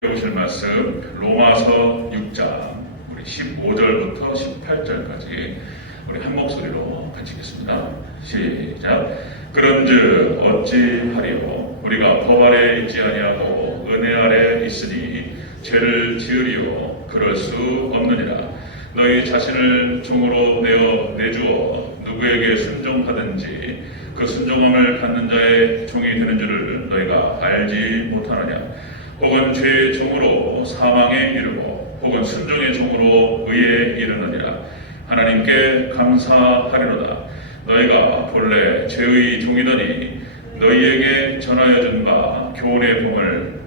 배우실 말씀 로마서 6장 우리 15절부터 18절까지 우리 한 목소리로 같이 읽겠습니다. 시작. 그런즉 어찌하리요 우리가 법 아래 있지 아니하고 은혜 아래 있으니 죄를 지으리요 그럴 수 없느니라. 너희 자신을 종으로 내주어 누구에게 순종하든지 그 순종함을 받는 자의 종이 되는 줄을 너희가 알지 못하느냐. 혹은 죄의 종으로 사망에 이르고 혹은 순종의 종으로 의에 이르느니라. 하나님께 감사하리로다. 너희가 본래 죄의 종이더니 너희에게 전하여 준 바 교훈의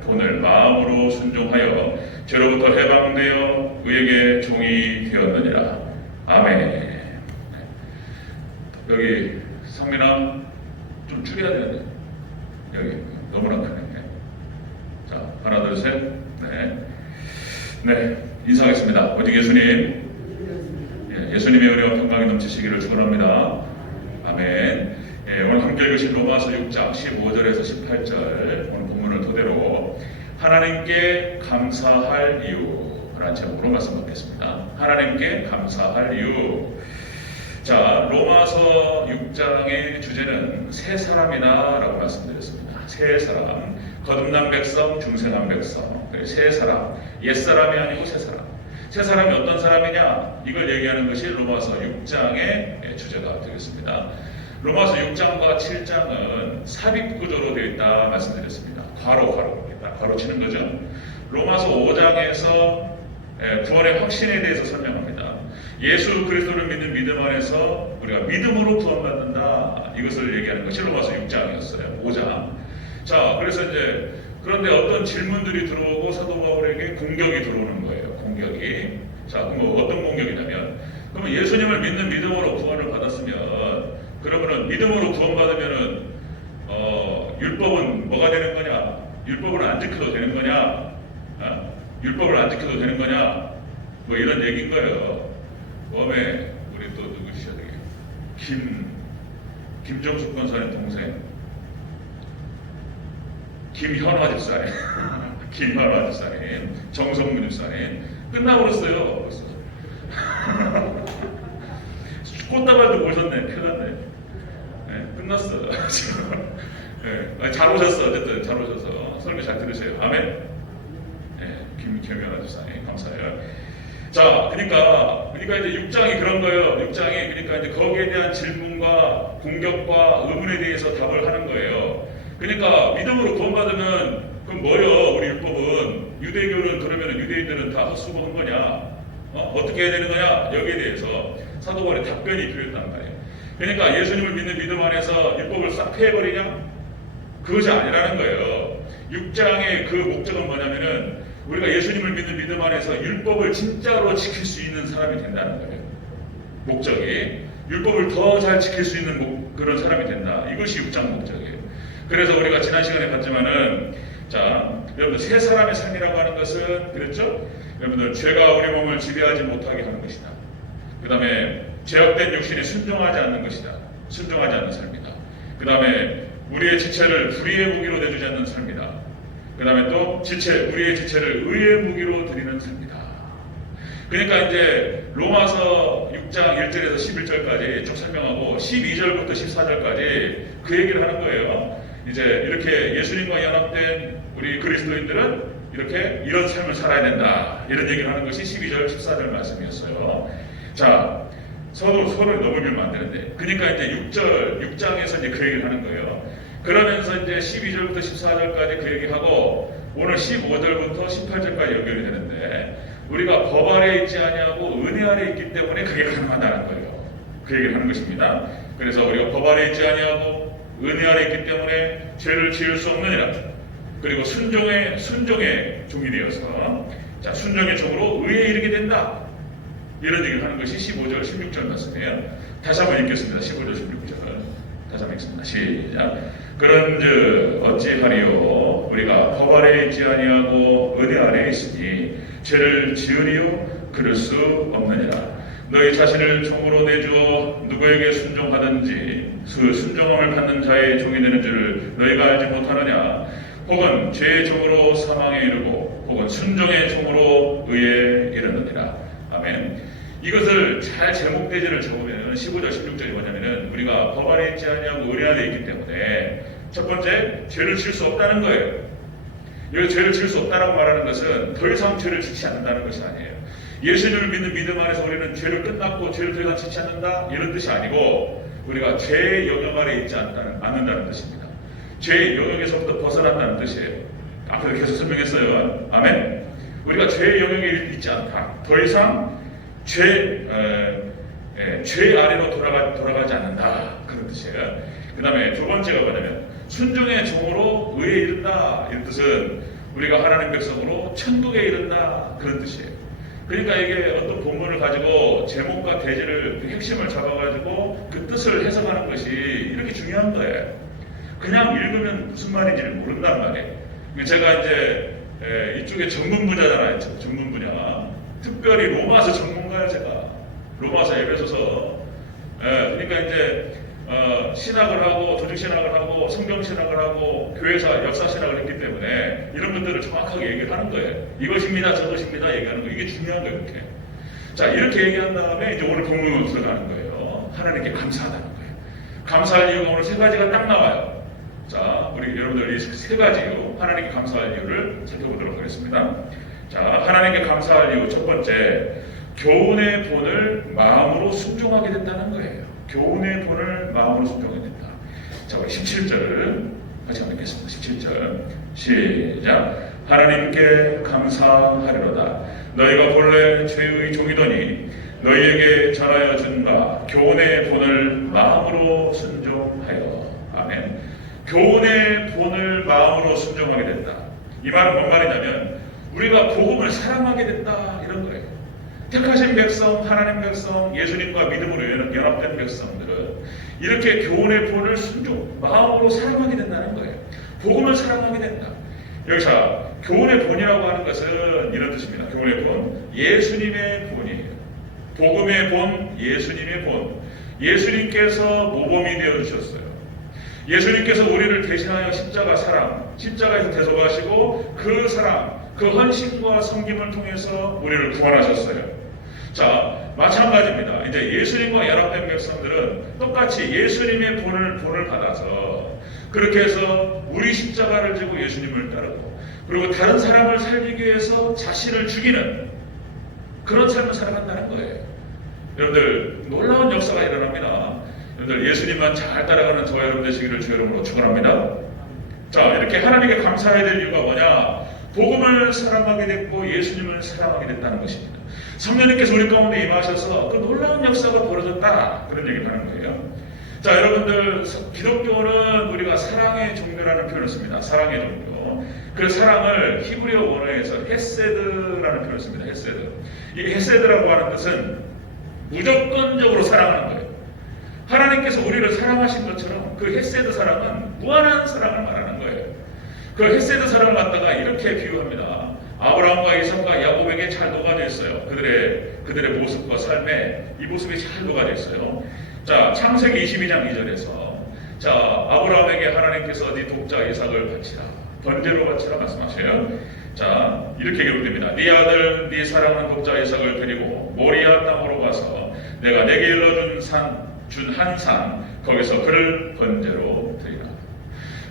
본을 마음으로 순종하여 죄로부터 해방되어 의에게 종이 되었느니라. 아멘. 여기 상민아 좀 줄여야 되는데 여기 너무나 크네. 자, 하나, 둘, 셋. 네, 인사하겠습니다. 오직 예수님. 예수님의 은혜와 평강이 넘치시기를 축원합니다. 아멘. 오늘 함께 읽으신 로마서 6장 15절에서 18절 오늘 본문을 토대로 하나님께 감사할 이유라는 제목으로 말씀 받겠습니다. 하나님께 감사할 이유. 자, 로마서 6장의 주제는 세 사람이다 라고 말씀드렸습니다. 세 사람. 거듭난 백성, 중생한 백성, 세 사람, 옛사람이 아니고 세 사람. 세 사람이 어떤 사람이냐? 이걸 얘기하는 것이 로마서 6장의 주제가 되겠습니다. 로마서 6장과 7장은 삽입구조로 되어 있다 말씀드렸습니다. 괄호 치는 거죠. 로마서 5장에서 구원의 확신에 대해서 설명합니다. 예수 그리스도를 믿는 믿음 안에서 우리가 믿음으로 구원받는다. 이것을 얘기하는 것이 로마서 6장이었어요. 5장. 자, 그래서 이제 그런데 어떤 질문들이 들어오고 사도 바울에게 공격이 들어오는 거예요. 공격이. 자, 그럼 어떤 공격이냐면, 그러면 예수님을 믿는 믿음으로 구원을 받았으면, 그러면은 믿음으로 구원받으면은 율법은 뭐가 되는 거냐? 율법을 안 지켜도 되는 거냐? 율법을 안 지켜도 되는 거냐? 뭐 이런 얘기인 거예요. 그다음에 우리 또 누구시죠? 김정숙 권사님 동생. 김현화 집사님, 김현화 집사님, 정성문 집사님 끝나버렸어요. 벌써. 꽃다발도 오셨네, 펴놨네. 끝났어. 잘 오셨어. 어쨌든 잘 오셔서 설교 잘 들으세요. 아멘. 김현화 집사님 감사해요. 자, 그러니까 이제 6장이 그런 거예요. 6장이 그러니까 이제 거기에 대한 질문과 공격과 의문에 대해서 답을 하는 거예요. 그러니까 믿음으로 구원받으면 그럼 뭐요? 우리 율법은 유대교는 그러면 유대인들은 다 헛수고 한 거냐? 어떻게 해야 되는 거냐? 여기에 대해서 사도 바울의 답변이 필요했단 말이에요. 그러니까 예수님을 믿는 믿음 안에서 율법을 싹 폐해버리냐? 그것이 아니라는 거예요. 6장의 그 목적은 뭐냐면은 우리가 예수님을 믿는 믿음 안에서 율법을 진짜로 지킬 수 있는 사람이 된다는 거예요. 목적이 율법을 더 잘 지킬 수 있는 그런 사람이 된다. 이것이 6장 목적이에요. 그래서 우리가 지난 시간에 봤지만은, 자, 여러분들 세 사람의 삶이라고 하는 것은 그랬죠? 여러분들 죄가 우리 몸을 지배하지 못하게 하는 것이다. 그 다음에 죄악된 육신에 순종하지 않는 것이다. 순종하지 않는 삶이다. 그 다음에 우리의 지체를 불의의 무기로 내주지 않는 삶이다. 그 다음에 또 우리의 지체를 의의 무기로 드리는 삶이다. 그러니까 이제 로마서 6장 1절에서 11절까지 쭉 설명하고 12절부터 14절까지 그 얘기를 하는 거예요. 이제 이렇게 예수님과 연합된 우리 그리스도인들은 이렇게 이런 삶을 살아야 된다. 이런 얘기를 하는 것이 12절, 14절 말씀이었어요. 자, 서로 너무 밀면 안 되는데. 그러니까 이제 6장에서 이제 그 얘기를 하는 거예요. 그러면서 이제 12절부터 14절까지 그 얘기하고 오늘 15절부터 18절까지 연결이 되는데 우리가 법 아래 있지 아니하고 은혜 아래 있기 때문에 그게 가능하다는 거예요. 그 얘기를 하는 것입니다. 그래서 우리가 법 아래 있지 아니하고 은혜 아래 있기 때문에 죄를 지을 수 없느니라. 그리고 순종의 종이 되어서 자, 순종의 종으로 의에 이르게 된다. 이런 얘기를 하는 것이 15절, 16절 말씀이에요. 다시 한번 읽겠습니다. 15절, 16절. 다시 한번 읽습니다. 시작. 그런즉 어찌하리요 우리가 법 아래 있지 아니하고 은혜 아래 있으니 죄를 지으리요 그럴 수 없느니라. 너희 자신을 종으로 내주어 누구에게 순종하든지 그 순종함을 받는 자의 종이 되는 줄을 너희가 알지 못하느냐? 혹은 죄의 종으로 사망에 이르고 혹은 순종의 종으로 의에 이르느니라. 아멘. 이것을 잘 제목대지를 적으면 15절 16절이 뭐냐면은 우리가 법 안에 있지 아니하고 은혜 안에 있기 때문에 첫 번째 죄를 지을 수 없다는 거예요. 여기 죄를 지을 수 없다라고 말하는 것은 더 이상 죄를 짓지 않는다는 것이 아니에요. 예수님을 믿는 믿음 안에서 우리는 죄를 끝났고 죄를 더 이상 짓지 않는다 이런 뜻이 아니고 우리가 죄의 영역 아래 있지 않는다는 뜻입니다. 죄의 영역에서부터 벗어났다는 뜻이에요. 앞에서 계속 설명했어요. 아멘. 우리가 죄의 영역에 있지 않다. 더 이상 죄 아래로 돌아가지 않는다. 그런 뜻이에요. 그 다음에 두 번째가 뭐냐면 순종의 종으로 의에 이른다. 이런 뜻은 우리가 하나님 백성으로 천국에 이른다. 그런 뜻이에요. 그러니까 이게 어떤 본문을 가지고 제목과 대지를 그 핵심을 잡아가지고 그 뜻을 해석하는 것이 이렇게 중요한 거예요. 그냥 읽으면 무슨 말인지를 모른단 말이에요. 제가 이제 이쪽에 전문 분야잖아요. 전문 분야. 특별히 로마서 전문가예요. 제가 로마서 에베소서. 그러니까 이제 신학을 하고 조직신학을 하고 성경신학을 하고 교회사 역사신학을 했기 때문에 이런 것들을 정확하게 얘기를 하는 거예요. 이것입니다 저것입니다 얘기하는 거 이게 중요한 거예요. 이렇게. 자 이렇게 얘기한 다음에 이제 오늘 본문으로 들어가는 거예요. 하나님께 감사하다는 거예요. 감사할 이유가 오늘 세 가지가 딱 나와요. 자 우리 여러분들 이 세 가지 이유 하나님께 감사할 이유를 살펴보도록 하겠습니다. 자 하나님께 감사할 이유 첫 번째 교훈의 본을 마음으로 순종하게 된다는 거예요. 교훈의 본을 마음으로 순종하게 된다. 자, 우리 17절을 같이 한번 읽겠습니다. 17절 시작. 하나님께 감사하리로다. 너희가 본래 죄의 종이더니 너희에게 전하여 준 바 교훈의 본을 마음으로 순종하여. 아멘. 교훈의 본을 마음으로 순종하게 된다. 이 말은 뭔 말이냐면 우리가 복음을 사랑하게 된다 이런 거예요. 택하신 백성, 하나님 백성, 예수님과 믿음으로 연합된 백성들은 이렇게 교훈의 본을 순종, 마음으로 사랑하게 된다는 거예요. 복음을 사랑하게 된다. 여기서 교훈의 본이라고 하는 것은 이런 뜻입니다. 교훈의 본, 예수님의 본이에요. 복음의 본, 예수님의 본. 예수님께서 모범이 되어주셨어요. 예수님께서 우리를 대신하여 십자가 사랑, 십자가에서 대속하시고 그 사랑, 그 헌신과 섬김을 통해서 우리를 구원하셨어요. 자, 마찬가지입니다. 이제 예수님과 연합된 백성들은 똑같이 예수님의 본을 받아서 그렇게 해서 우리 십자가를 지고 예수님을 따르고 그리고 다른 사람을 살리기 위해서 자신을 죽이는 그런 삶을 살아간다는 거예요. 여러분들 놀라운 역사가 일어납니다. 여러분들 예수님만 잘 따라가는 저와 여러분 되시기를 주 이름으로 축원합니다. 자, 이렇게 하나님께 감사해야 될 이유가 뭐냐? 복음을 사랑하게 됐고 예수님을 사랑하게 됐다는 것입니다. 성령님께서 우리 가운데 임하셔서 그 놀라운 역사가 벌어졌다 그런 얘기를 하는 거예요. 자 여러분들 기독교는 우리가 사랑의 종교라는 표현을 씁니다. 사랑의 종교. 그 사랑을 히브리어 원어에서 헤세드라는 표현을 씁니다. 헤세드. 이 헤세드라고 하는 것은 무조건적으로 사랑하는 거예요. 하나님께서 우리를 사랑하신 것처럼 그 헤세드 사랑은 무한한 사랑을 말하는 거예요. 그 헤세드 사랑을 갖다가 이렇게 비유합니다. 아브라함과 이삭과 야곱에게 잘 녹아져 있어요. 그들의 모습과 삶에 이 모습이 잘 녹아져 있어요. 자, 창세기 22장 2절에서 자, 아브라함에게 하나님께서 네 독자 이삭을 바치라. 번제로 바치라 말씀하셔요. 자, 이렇게 기록됩니다. 네 아들, 네 사랑하는 독자 이삭을 데리고 모리아 땅으로 가서 내가 내게 일러준 한 산 거기서 그를 번제로 드리라.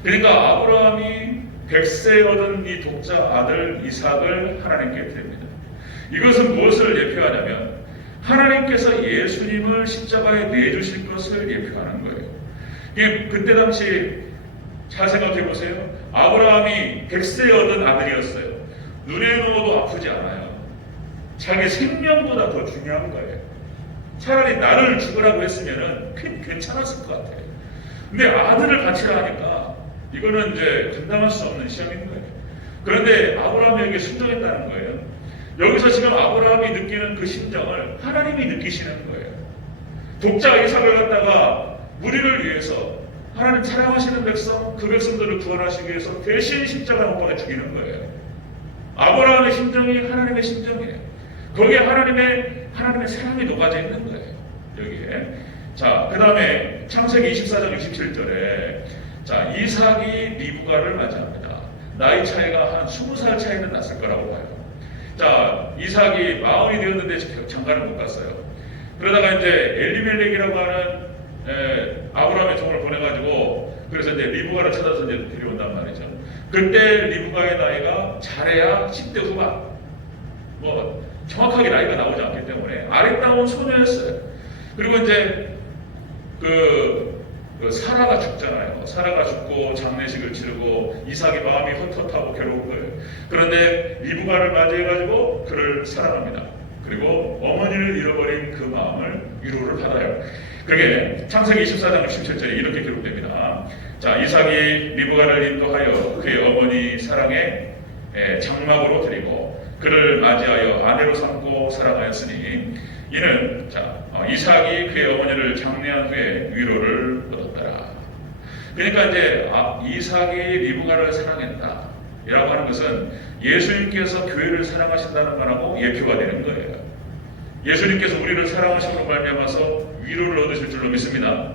그러니까 아브라함이 100세 얻은 이 독자 아들 이삭을 하나님께 드립니다. 이것은 무엇을 예표하냐면 하나님께서 예수님을 십자가에 내주실 것을 예표하는 거예요. 그때 당시 잘 생각해 보세요. 아브라함이 100세 얻은 아들이었어요. 눈에 넣어도 아프지 않아요. 자기 생명보다 더 중요한 거예요. 차라리 나를 죽으라고 했으면 괜찮았을 것 같아요. 근데 아들을 바치라 하니까 이거는 이제 감당할 수 없는 시험인 거예요. 그런데 아브라함에게 순종했다는 거예요. 여기서 지금 아브라함이 느끼는 그 심정을 하나님이 느끼시는 거예요. 독자 이삭을 갖다가 우리를 위해서 하나님 사랑하시는 백성, 그 백성들을 구원하시기 위해서 대신 십자가 못 박아 죽이는 거예요. 아브라함의 심정이 하나님의 심정이에요. 거기에 하나님의 사랑이 녹아져 있는 거예요. 여기에. 자, 그 다음에 창세기 24장 67절에 자, 이삭이 리브가를 맞이합니다. 나이 차이가 한 20살 차이는 났을 거라고 봐요. 자, 이삭이 40이 되었는데 장가를 못 갔어요. 그러다가 이제 엘리멜렉이라고 하는 아브라함의 종을 보내가지고 그래서 이제 리브가를 찾아서 이제 데려온단 말이죠. 그때 리브가의 나이가 잘해야 10대 후반. 뭐 정확하게 나이가 나오지 않기 때문에 아리따운 소녀였어요. 그리고 이제 그 사라가 죽잖아요. 사라가 죽고 장례식을 치르고 이삭이 마음이 헛헛하고 괴로운 거예요. 그런데 리브가를 맞이해가지고 그를 사랑합니다. 그리고 어머니를 잃어버린 그 마음을 위로를 받아요. 그게 창세기 24장 67절에 이렇게 기록됩니다. 자, 이삭이 리브가를 인도하여 그의 어머니 사랑의 장막으로 드리고 그를 맞이하여 아내로 삼고 사랑하였으니 이는 이삭이 그의 어머니를 장례한 후에 위로를 얻었더라. 그러니까 이제 이삭이 리브가를 사랑했다 이라고 하는 것은 예수님께서 교회를 사랑하신다는 말하고 예표가 되는 거예요. 예수님께서 우리를 사랑하심으로 말미암아서 위로를 얻으실 줄로 믿습니다.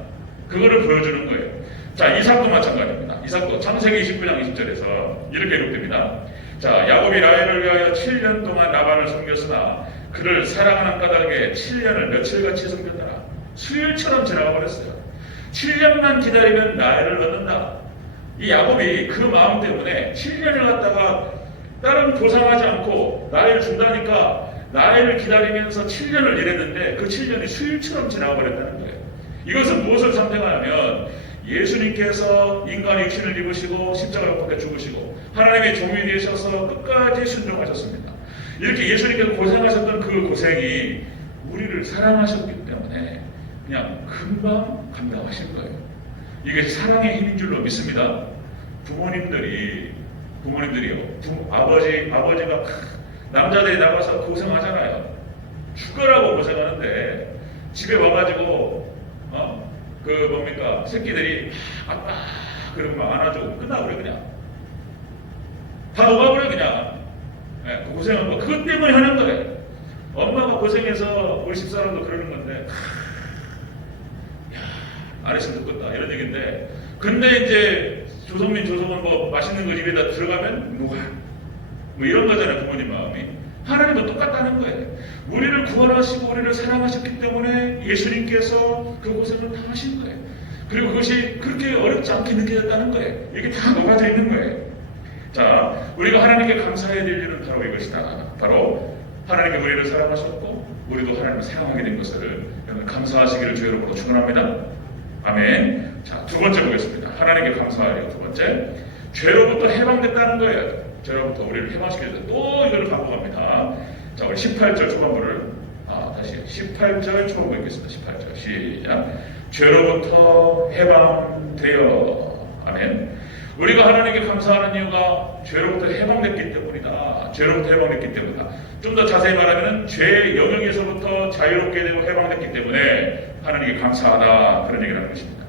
그거를 보여주는 거예요. 자, 이삭도 마찬가지입니다. 이삭도 창세기 29장 20절에서 이렇게 기록됩니다. 자, 야곱이 라헬을 위하여 7년 동안 라반을 섬겼으나 그를 사랑하는 까닭에 7년을 며칠같이 섬겼더라. 수일처럼 지나가 버렸어요. 7년만 기다리면 라헬을 얻는다. 이 야곱이 그 마음 때문에 7년을 갖다가 다른 보상하지 않고 라헬을 준다니까 라헬을 기다리면서 7년을 일했는데 그 7년이 수일처럼 지나가 버렸다는 거예요. 이것은 무엇을 상징하냐면 예수님께서 인간의 육신을 입으시고 십자가를 못 박혀 죽으시고 하나님의 종이 되셔서 끝까지 순종하셨습니다. 이렇게 예수님께서 고생하셨던 그 고생이 우리를 사랑하셨기 때문에 그냥 금방 감당하신 거예요. 이게 사랑의 힘인 줄로 믿습니다. 부모님들이요, 아버지가 남자들이 나가서 고생하잖아요. 죽으라고 고생하는데 집에 와가지고 새끼들이 아빠 그러고 막 안아주고 끝나버려 그냥. 다 녹아버려 그냥. 그 고생한 거 그것 때문에 하는 거예요. 엄마가 고생해서 우리 집사람도 그러는 건데 안 했으면 좋겠다 이런 얘기인데 근데 이제 조성은 뭐 맛있는 거 입에다 들어가면 뭐 이런 거잖아요. 부모님 마음이. 하나님도 똑같다는 거예요. 우리를 구원하시고 우리를 사랑하셨기 때문에 예수님께서 그 고생을 다 하신 거예요. 그리고 그것이 그렇게 어렵지 않게 느껴졌다는 거예요. 이게 다 녹아져 있는 거예요. 자, 우리가 하나님께 감사해야 될 일은 바로 이것이다. 바로 하나님이 우리를 사랑하셨고 우리도 하나님을 사랑하게 된 것을 여러분 감사하시기를 주 여러분으로 축원합니다. 아멘. 자, 두 번째 보겠습니다. 하나님께 감사하여 두 번째. 죄로부터 해방됐다는 거예요. 죄로부터 우리를 해방시켜줘서 또 이걸 갖고 갑니다. 자, 우리 18절 초반부를 다시 18절 초반부 읽겠습니다. 18절 시작. 죄로부터 해방되어. 아멘. 우리가 하나님께 감사하는 이유가 죄로부터 해방됐기 때문이다. 죄로부터 해방됐기 때문이다. 좀 더 자세히 말하면 죄의 영역에서부터 자유롭게 되고 해방됐기 때문에 하나님께 감사하다. 그런 얘기를 하는 것입니다.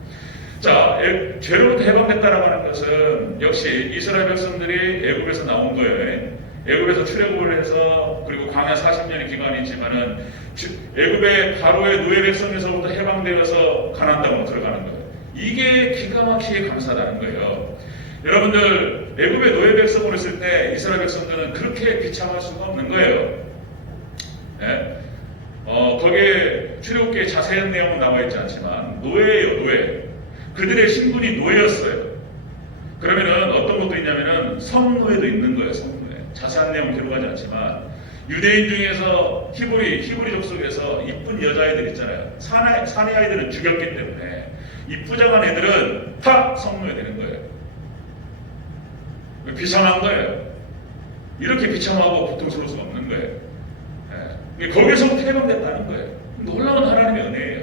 자, 죄로부터 해방됐다라고 하는 것은 역시 이스라엘 백성들이 애굽에서 나온 거예요. 애굽에서 출애굽을 해서 그리고 광야 40년의 기간이 있지만은 애굽의 바로의 노예 백성에서부터 해방되어서 가나안 땅으로 들어가는 거예요. 이게 기가 막히게 감사하다는 거예요. 여러분들 애굽의 노예 백성으로 있을 때 이스라엘 백성들은 그렇게 비참할 수가 없는 거예요. 네? 거기에 출애굽기에 자세한 내용은 나와 있지 않지만 노예예요, 노예. 그들의 신분이 노예였어요. 그러면은 어떤 것도 있냐면은 성노예도 있는 거예요, 성노예. 자세한 내용은 기록하지 않지만 유대인 중에서 히브리 족속에서 이쁜 여자애들 있잖아요. 사내 아이들은 죽였기 때문에 이쁘장한 애들은 다 성노예 되는 거예요. 비참한 거예요. 이렇게 비참하고 고통스러울 수가 없는 거예요. 네. 거기서부터 해방됐다는 거예요. 놀라운 하나님의 은혜예요.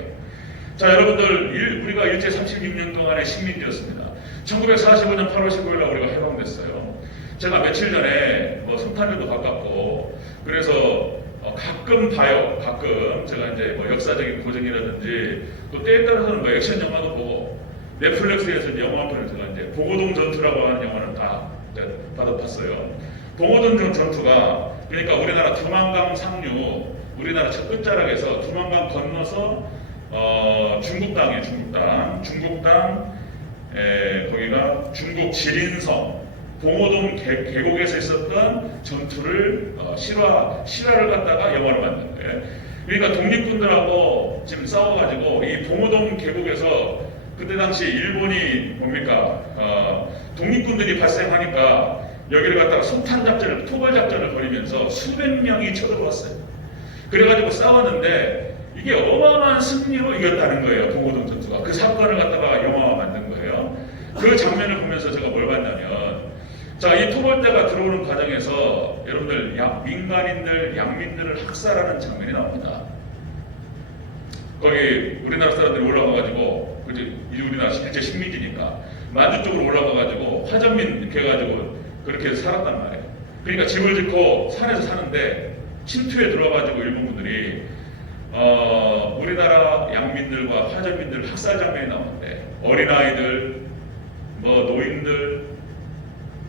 자, 여러분들 우리가 일제 36년 동안의 식민지였습니다. 1945년 8월 15일 날 우리가 해방됐어요. 제가 며칠 전에 성탄절도 가깝고 그래서 가끔 봐요. 가끔 제가 이제 역사적인 고증이라든지 또 때에 따라서는 액션 영화도 보고 넷플릭스에서 영화 한 편을 제가 이제 봉오동 전투라고 하는 영화를 다 봤어요. 봉오동 전투가 그러니까 우리나라 두만강 상류 우리나라 첫 끝자락에서 두만강 건너서 중국 땅이에요. 중국 땅 거기가 중국 지린성 봉오동 계곡에서 있었던 전투를 실화를 갖다가 영화로 만든 거예요. 그러니까 독립군들하고 지금 싸워가지고 이 봉오동 계곡에서 그때 당시 일본이 뭡니까 독립군들이 발생하니까 여기를 갖다가 소탄 작전을 토벌 작전을 벌이면서 수백 명이 쳐들어왔어요. 그래가지고 싸웠는데 이게 어마어마한 승리로 이겼다는 거예요. 봉오동 전투가. 그 사건을 갖다가 영화화 만든 거예요. 그 장면을 보면서 제가 뭘 봤냐면 자, 이 토벌대가 들어오는 과정에서 여러분들 민간인들, 양민들을 학살하는 장면이 나옵니다. 거기 우리나라 사람들이 올라가가지고 이제 우리나라 실제 식민지니까 만주 쪽으로 올라가가지고 화전민 이렇게 해가지고 그렇게 해서 살았단 말이에요. 그러니까 집을 짓고 산에서 사는데 침투에 들어와가지고 일본군들이 우리나라 양민들과 화전민들 학살 장면이 나오는데 어린아이들, 노인들,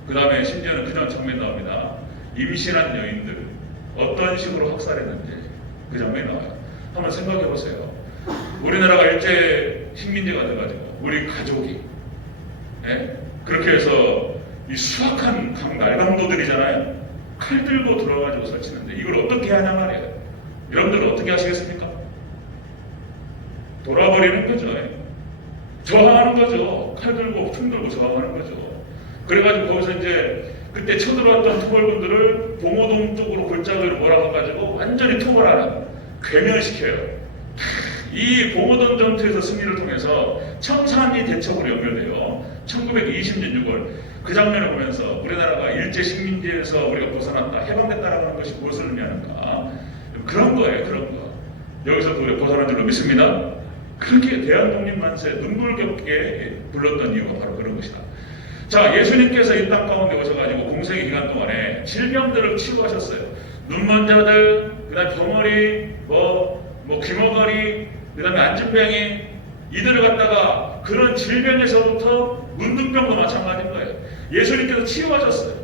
그 다음에 심지어는 그냥 장면이 나옵니다. 임신한 여인들 어떤 식으로 학살했는지 그 장면이 나와요. 한번 생각해 보세요. 우리나라가 일제 식민지가 돼가지고 우리 가족이 그렇게 해서 이 수악한 말강도들이잖아요. 칼 들고 들어가지고 설치는데 이걸 어떻게 하냐 말이에요. 여러분들은 어떻게 하시겠습니까? 돌아버리는 거죠. 저항하는 거죠. 칼 들고 총 들고 저항하는 거죠. 그래가지고 거기서 이제 그때 쳐들어왔던 토벌군들을 봉오동 쪽으로 골짜기로 몰아가가지고 완전히 토벌하는 괴멸시켜요. 이 봉오동 전투에서 승리를 통해서 청산리 대첩으로 연결돼요. 1920년 6월 그 장면을 보면서 우리나라가 일제 식민지에서 우리가 벗어났다, 해방됐다라고 하는 것이 무엇을 의미하는가? 그런 거예요, 그런 거. 여기서도 우리가 벗어난 줄로 믿습니다. 그렇게 대한독립만세 눈물겹게 불렀던 이유가 바로 그런 것이다. 자, 예수님께서 이 땅 가운데 오셔가지고 공생의 기간 동안에 질병들을 치유하셨어요. 눈먼 자들, 그 다음에 덩어리, 귀머거리, 그 다음에 안진병이 이들을 갖다가 그런 질병에서부터 문둥병도 마찬가지인 거예요. 예수님께서 치유하셨어요.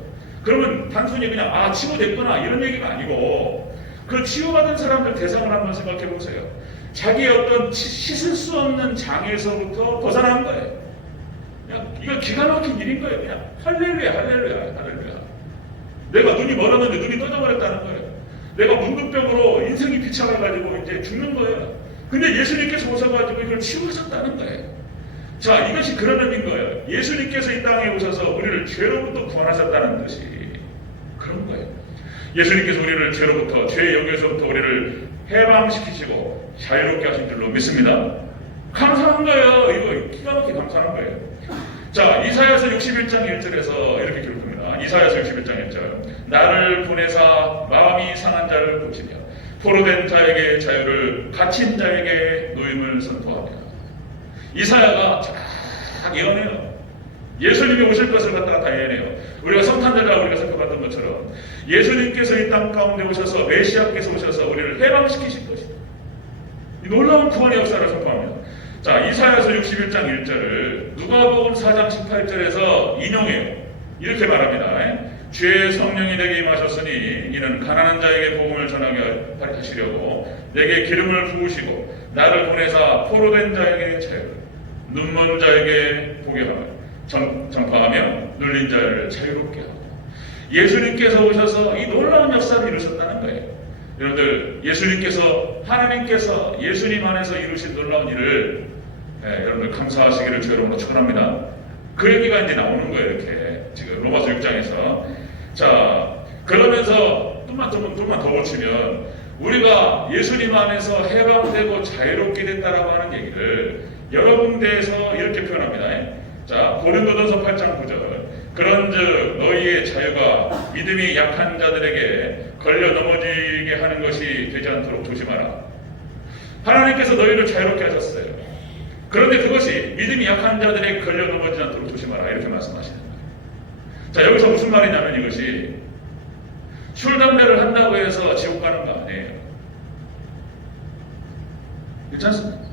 그러면 단순히 그냥 치유됐구나 이런 얘기가 아니고 그 치유받은 사람들 대상을 한번 생각해 보세요. 자기의 어떤 씻을 수 없는 장애에서부터 벗어난 거예요. 그냥 이거 기가 막힌 일인 거예요. 그냥 할렐루야, 할렐루야, 할렐루야. 내가 눈이 멀었는데 눈이 떠져버렸다는 거예요. 내가 문둥병으로 인생이 비참해가지고 이제 죽는 거예요. 근데 예수님께서 오셔가지고 이걸 치유하셨다는 거예요. 자, 이것이 그런 의미인 거예요. 예수님께서 이 땅에 오셔서 우리를 죄로부터 구원하셨다는 것이 그런 거예요. 예수님께서 우리를 죄로부터, 죄의 영역에서부터 우리를 해방시키시고 자유롭게 하신 줄로 믿습니다. 감사한 거예요. 이거 기가 막히게 감사한 거예요. 자, 이사야서 61장 1절에서 이렇게 기록합니다. 이사야서 61장 1절. 나를 보내사 마음이 상한 자를 고치며 포로된 자에게 자유를, 갇힌 자에게 노임을 선포하며. 이사야가 쫙 예언해요. 예수님이 오실 것을 갖다가 다 예언해요. 우리가 성탄절이라고 우리가 살펴봤던 것처럼 예수님께서 이 땅 가운데 오셔서 메시아께서 오셔서 우리를 해방시키실 것이다. 이 놀라운 구원의 역사를 선포합니다. 자, 이사야서 61장 1절을 누가복음 4장 18절에서 인용해요. 이렇게 말합니다. 주의 성령이 내게 임하셨으니 이는 가난한 자에게 복음을 전하게 하시려고 내게 기름을 부으시고 나를 보내사 포로된 자에게 자유를, 눈먼 자에게 보게 하며 전파하며 눌린 자를 자유롭게 하고. 예수님께서 오셔서 이 놀라운 역사를 이루셨다는 거예요. 여러분들, 예수님께서, 하나님께서 예수님 안에서 이루신 놀라운 일을 여러분들 감사하시기를 주 여러분으로 축원합니다. 그 얘기가 이제 나오는 거예요. 이렇게 지금 로마서 6장에서. 자, 그러면서 좀만 더 고치면 우리가 예수님 안에서 해방되고 자유롭게 됐다라고 하는 얘기를 여러 군데에서 이렇게 표현합니다. 자, 고린도전서 8장 9절. 그런즉 너희의 자유가 믿음이 약한 자들에게 걸려 넘어지게 하는 것이 되지 않도록 조심하라. 하나님께서 너희를 자유롭게 하셨어요. 그런데 그것이 믿음이 약한 자들에게 걸려 넘어지지 않도록 조심하라. 이렇게 말씀하시는 거예요. 자, 여기서 무슨 말이냐면 이것이 술, 담배를 한다고 해서 지옥 가는 거 아니에요. 그렇지 않습니까?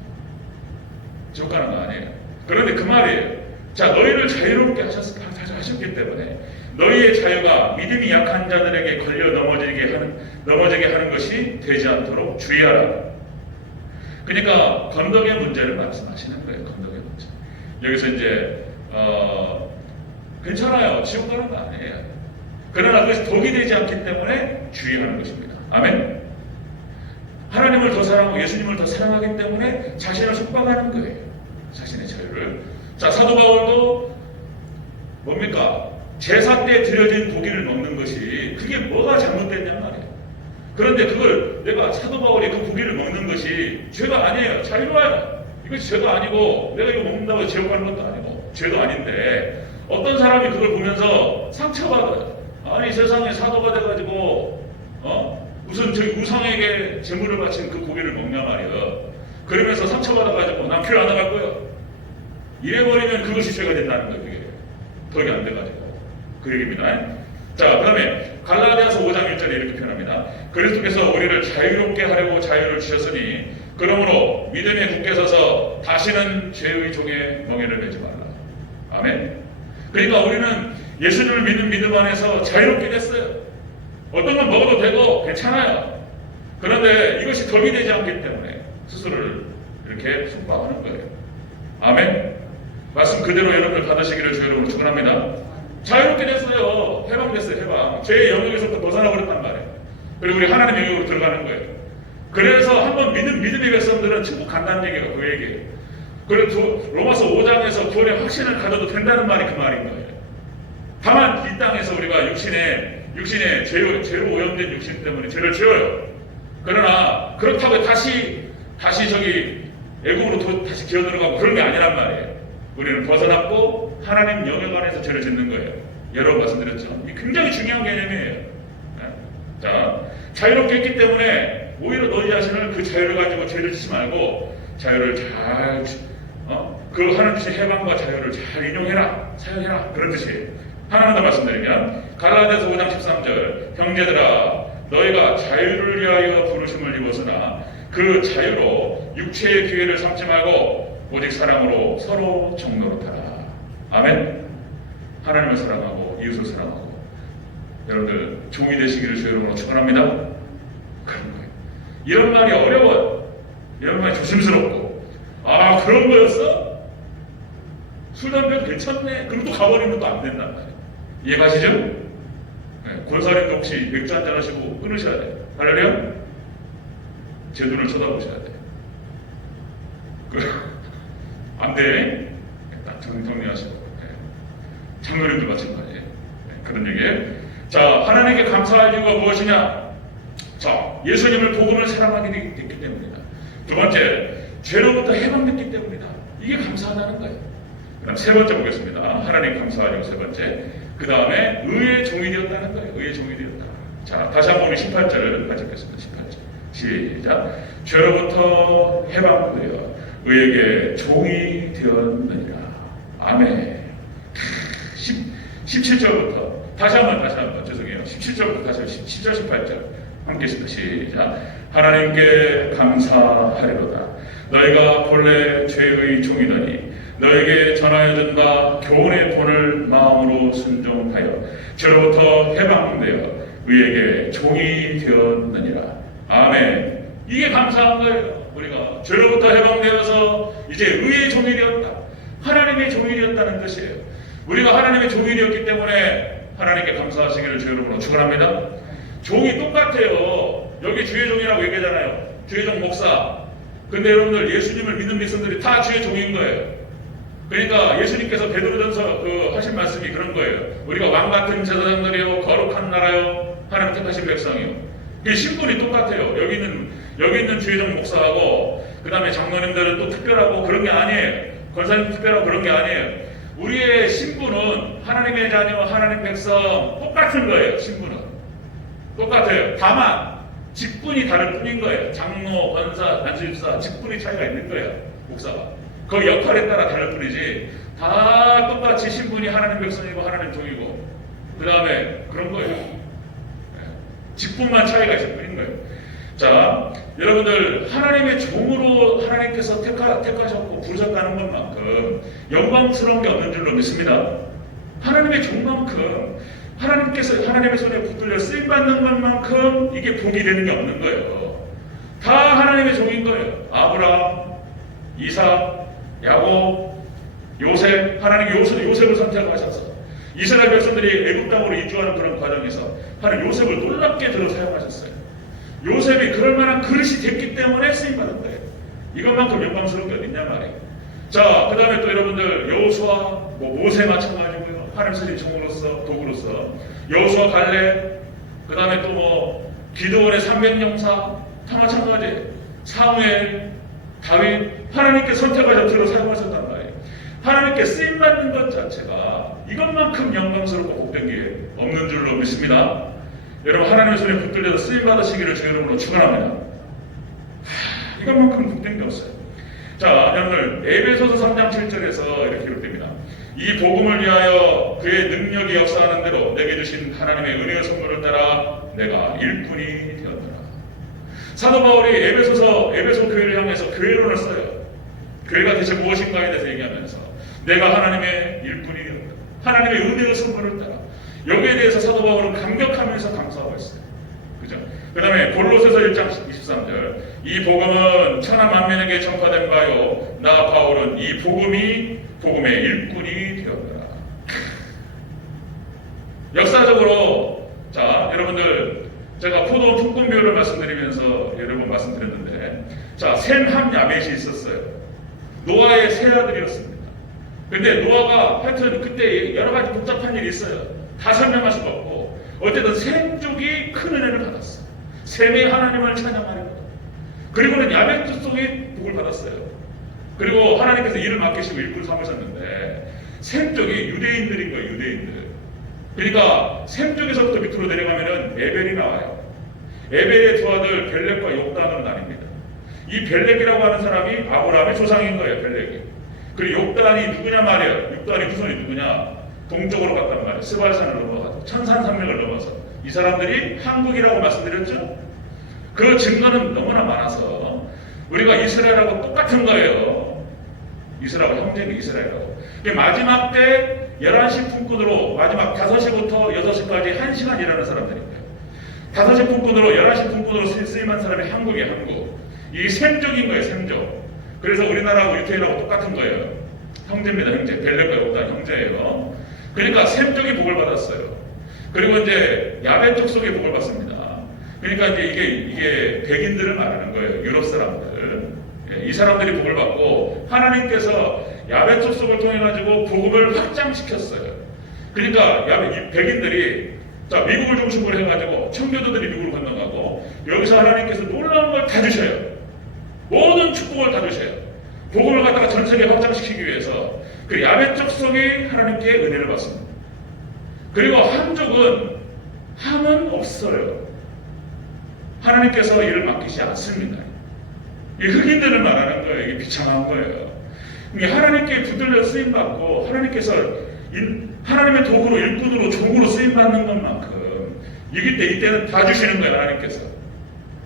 지옥 가는 거 아니에요. 그런데 그 말이에요. 자, 너희를 자유롭게 하셨기 때문에 너희의 자유가 믿음이 약한 자들에게 걸려 넘어지게 하는 것이 되지 않도록 주의하라. 그러니까 건덕의 문제를 말씀하시는 거예요. 건덕의 문제. 여기서 이제 괜찮아요. 지옥 가는 거 아니에요. 그러나 그것이 독이 되지 않기 때문에 주의하는 것입니다. 아멘. 하나님을 더 사랑하고 예수님을 더 사랑하기 때문에 자신을 속박하는 거예요. 자신의 자유를. 자, 사도 바울도 뭡니까? 제사 때 드려진 고기를 먹는 것이 그게 뭐가 잘못됐냔 말이에요. 그런데 그걸 내가 사도 바울이 그 고기를 먹는 것이 죄가 아니에요. 자유로워요. 이것이 죄가 아니고 내가 이거 먹는다고 지옥 가는 것도 아니고 죄도 아닌데 어떤 사람이 그걸 보면서 상처받아요. 아니 세상에 사도가 돼가지고 무슨 저기 우상에게 제물을 바친 그 고기를 먹냐 말이에요. 그러면서 상처받아가지고 난 교회 안 나갈 거예요. 이래버리면 그것이 죄가 된다는 거예요. 그게 덕이 안 돼가지고 그 얘기입니다. 자, 그 다음에 갈라디아서 5장 1절에 이렇게 표현합니다. 그리스도께서 우리를 자유롭게 하려고 자유를 주셨으니 그러므로 믿음에 굳게 서서 다시는 죄의 종의 멍에를 매지 말라. 아멘. 그러니까 우리는 예수님을 믿는 믿음 안에서 자유롭게 됐어요. 어떤 건 먹어도 되고 괜찮아요. 그런데 이것이 덕이 되지 않기 때문에 스스로를 이렇게 속박하는 거예요. 아멘. 말씀 그대로 여러분들 받으시기를 주 여러분 축원합니다. 자유롭게 됐어요. 해방됐어요. 해방. 죄의 영역에서부터 벗어나 버렸단 말이에요. 그리고 우리 하나님의 영역으로 들어가는 거예요. 그래서 한번 믿음의 백성들은 천국 간다는 얘기가 그 얘기예요. 그리고 로마서 5장에서 구원의 확신을 가져도 된다는 말이 그 말인 거예요. 다만 이 땅에서 우리가 육신의 죄로 오염된 육신 때문에 죄를 지어요. 그러나 그렇다고 다시 저기 애국으로 다시 기어 들어가고 그런 게 아니란 말이에요. 우리는 벗어났고 하나님 영역 안에서 죄를 짓는 거예요. 여러 번 말씀드렸죠. 이게 굉장히 중요한 개념이에요. 자, 자유롭게 했기 때문에 오히려 너희 자신을 그 자유를 가지고 죄를 짓지 말고 자유를 잘 그 하나님 주신 해방과 자유를 잘 인용해라, 사용해라 그런 뜻이에요. 하나만 더 말씀드리면 갈라디아서 5장 13절 형제들아 너희가 자유를 위하여 부르심을 입었으나 그 자유로 육체의 기회를 삼지 말고 오직 사랑으로 서로 정노릇하라. 아멘. 하나님을 사랑하고 이웃을 사랑하고 여러분들 종이 되시기를 주 여러분으로 축원합니다. 그런 거예요. 이런 말이 어려워요. 이런 말이 조심스럽고 아 그런 거였어? 술 담배 괜찮네. 그리고 또 가버리면 또 안 된단 말이에요. 이해가시죠? 네, 권사님도 혹시 맥주 한잔 하시고 끊으셔야 돼요. 할렐루야? 제 눈을 쳐다보셔야 돼요. 안 돼. 일단 정리하시고. 네. 장로님도 마찬가지예요. 네, 그런 얘기예요. 자, 하나님께 감사할 이유가 무엇이냐? 자, 예수님을 복음을 사랑하게 됐기 때문이다. 두 번째, 죄로부터 해방됐기 때문이다. 이게 감사하다는 거예요. 그 다음 세 번째 보겠습니다. 하나님 감사하려고 세 번째. 그 다음에 의의 종이 되었다는 거예요. 의의 종이 되었다. 자, 다시 한번 우리 18절을 같이 읽겠습니다. 18절. 시작. 죄로부터 해방되어 의에게 종이 되었느니라. 아멘. 17절부터 다시 한번 죄송해요. 17절부터 다시 17절 18절 함께 읽습니다. 시작. 하나님께 감사하리로다. 너희가 본래 죄의 종이더니 너에게 전하여준 바 교훈의 본을 마음으로 순종하여 죄로부터 해방되어 의에게 종이 되었느니라. 아멘. 이게 감사한 거예요. 우리가 죄로부터 해방되어서 이제 의의 종이 되었다. 하나님의 종이 되었다는 뜻이에요. 우리가 하나님의 종이 되었기 때문에 하나님께 감사하시기를 주 여러분으로 축원합니다. 종이 똑같아요. 여기 주의 종이라고 얘기하잖아요. 주의 종 목사. 근데 여러분들 예수님을 믿는 백성들이 다 주의 종인 거예요. 그러니까 예수님께서 베드로전서 하신 말씀이 그런 거예요. 우리가 왕 같은 제사장들이요 거룩한 나라요 하나님 택하신 백성이요. 그 신분이 똑같아요. 여기 있는 주의종 목사하고 그 다음에 장로님들은 또 특별하고 그런 게 아니에요. 권사님 특별하고 그런 게 아니에요. 우리의 신분은 하나님의 자녀, 하나님 백성 똑같은 거예요. 신분은 똑같아요. 다만 직분이 다를 뿐인 거예요. 장로, 권사, 단수집사 직분이 차이가 있는 거예요. 목사가. 그 역할에 따라 다를 뿐이지 다 똑같이 신분이 하나님 백성이고 하나님 종이고 그 다음에 그런 거예요. 직분만 차이가 있을 뿐인 거예요. 자, 여러분들 하나님의 종으로 하나님께서 택하셨고 부르셨다는 것만큼 영광스러운 게 없는 줄로 믿습니다. 하나님의 종만큼 하나님께서 하나님의 손에 붙들려 쓰임받는 것만큼 이게 복이 되는 게 없는 거예요. 다 하나님의 종인 거예요. 아브라함, 이삭, 야곱, 요셉, 하나님이 요셉을 선택하셔서 이스라엘 백성들이 애굽 땅으로 이주하는 그런 과정에서 하나님 요셉을 놀랍게 들어 사용하셨어요. 요셉이 그럴 만한 그릇이 됐기 때문에 쓰임받은 거예요. 이것만큼 영광스러운 게 어딨냐 말이에요. 자, 그 다음에 또 여러분들 여호수아, 모세 마찬가지고요. 하나님 쓰신 종으로서, 도구로서 여호수아, 갈렙, 그 다음에 또 기드온의 300용사 다 마찬가지예요. 사무엘, 다윗, 하나님께 선택하셔 들어 사용하셨단 말이에요. 하나님께 쓰임받는 것 자체가 이것만큼 영광스럽고 복된 게 없는 줄로 믿습니다. 여러분, 하나님의 손에 붙들려서 쓰임받으시기를 주 여러분으로 축원합니다. 이것만큼 복된 게 없어요. 자, 여러분들 에베소서 3장 7절에서 이렇게 기록됩니다. 이 복음을 위하여 그의 능력이 역사하는 대로 내게 주신 하나님의 은혜의 선물을 따라 내가 일꾼이 되었노라. 사도 바울이 에베소 교회를 향해서 교회론을 써요. 교회가 대체 무엇인가에 대해서 얘기하면서 내가 하나님의 일꾼이 되었다. 하나님의 은혜의 선물을 따라. 여기에 대해서 사도 바울은 감격하면서 감사하고 있어요. 그죠? 그 다음에 골로새서 1장 23절 이 복음은 천하 만민에게 전파된 바요 나 바울은 이 복음의 일꾼이 되었노라. 역사적으로 자, 여러분들 제가 포도 품꾼 비율을 말씀드리면서 여러 번 말씀드렸는데 자, 셈, 함, 야벳이 있었어요. 노아의 세 아들이었습니다. 근데 노아가 하여튼 그때 여러 가지 복잡한 일이 있어요. 다 설명할 수가 없고 어쨌든 셈 쪽이 큰 은혜를 받았어요. 셈의 하나님을 찬양하는 것. 그리고는 야벳 쪽이 복을 받았어요. 그리고 하나님께서 일을 맡기시고 일꾼 삼으셨는데 셈 쪽이 유대인들인 거예요. 유대인들. 그러니까 셈 쪽에서부터 밑으로 내려가면은 에벨이 나와요. 에벨의 두 아들 벨렉과 욕단으로 나뉩니다. 이 벨렉이라고 하는 사람이 아브라함의 조상인 거예요. 벨렉이. 그리고 욕단이 누구냐 말이에요. 욕단이 후손이 누구냐? 동쪽으로 갔단 말이에요. 스발산을 넘어가서 천산산맥을 넘어서 이 사람들이 한국이라고 말씀드렸죠. 그 증거는 너무나 많아서 우리가 이스라엘하고 똑같은 거예요. 이스라엘 형제는 이스라엘하고. 마지막 때 11시 품꾼으로 마지막 5시부터 6시까지 1시간 일하는 사람들인데요. 5시 품꾼으로 11시 품꾼으로 쓰임한 사람이 한국이에요. 한국. 이게 셈족인 거예요. 셈족. 그래서 우리나라하고 유태인하고 똑같은 거예요. 형제입니다. 형제. 벨렉과 욕단 형제예요. 그러니까 셈족이 복을 받았어요. 그리고 이제 야벳족 속에 복을 받습니다. 그러니까 이제 이게 백인들을 말하는 거예요. 유럽 사람들. 이 사람들이 복을 받고 하나님께서 야벳족 속을 통해 가지고 복음을 확장시켰어요. 그러니까 이 백인들이 자, 미국을 중심으로 해가지고 청교도들이 미국으로 건너가고 여기서 하나님께서 놀라운 걸 다 주셔요. 모든 축복을 다 주셔요. 복음을 갖다가 전 세계에 확장시키기 위해서 그 야벳족 속에 하나님께 은혜를 받습니다. 그리고 함은 없어요. 하나님께서 일을 맡기지 않습니다. 이 흑인들을 말하는 거예요. 이게 비참한 거예요. 하나님께 붙들려 쓰임받고 하나님께서 하나님의 도구로 일꾼으로 종으로 쓰임받는 것만큼 이때는 다 주시는 거예요. 하나님께서.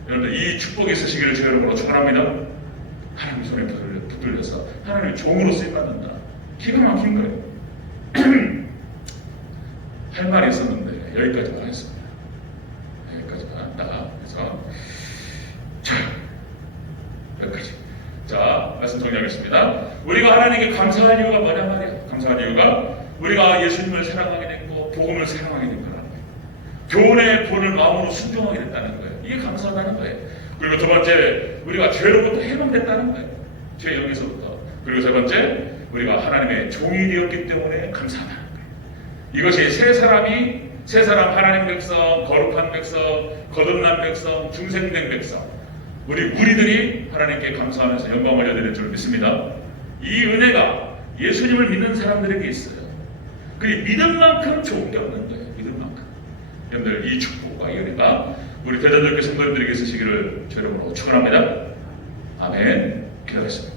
여러분들 이 축복이 있으시기를 주 여러분으로 축원합니다. 하나님 손에 붙들려서 하나님의 종으로 쓰임받는다. 기가 막힌 거예요. 할 말이 있었는데 여기까지만 하겠습니다. 여기까지만 한다. 그래서 자, 여기까지. 자, 말씀 정리하겠습니다. 우리가 하나님께 감사할 이유가 뭐냐 말이에요. 감사할 이유가 우리가 예수님을 사랑하게 됐고 복음을 사랑하게 된 거라는 거예요. 교훈의 본을 마음으로 순종하게 됐다는 거예요. 이게 감사하다는 거예요. 그리고 두 번째, 우리가 죄로부터 해방됐다는 거예요. 죄 영에서부터. 그리고 세 번째, 우리가 하나님의 종이 되었기 때문에 감사하다는 거예요. 이것이 세 사람 하나님 백성, 거룩한 백성, 거듭난 백성, 중생된 백성, 우리들이 하나님께 감사하면서 영광 올려드릴 줄 믿습니다. 이 은혜가 예수님을 믿는 사람들에게 있어요. 그 믿음만큼 좋은 게 없는 거예요. 믿음만큼. 여러분들 이 축복과 이 은혜가 우리 대전적교 성도님들에게 있으시기를 여러분으로 축원합니다. 아멘. 기도하겠습니다.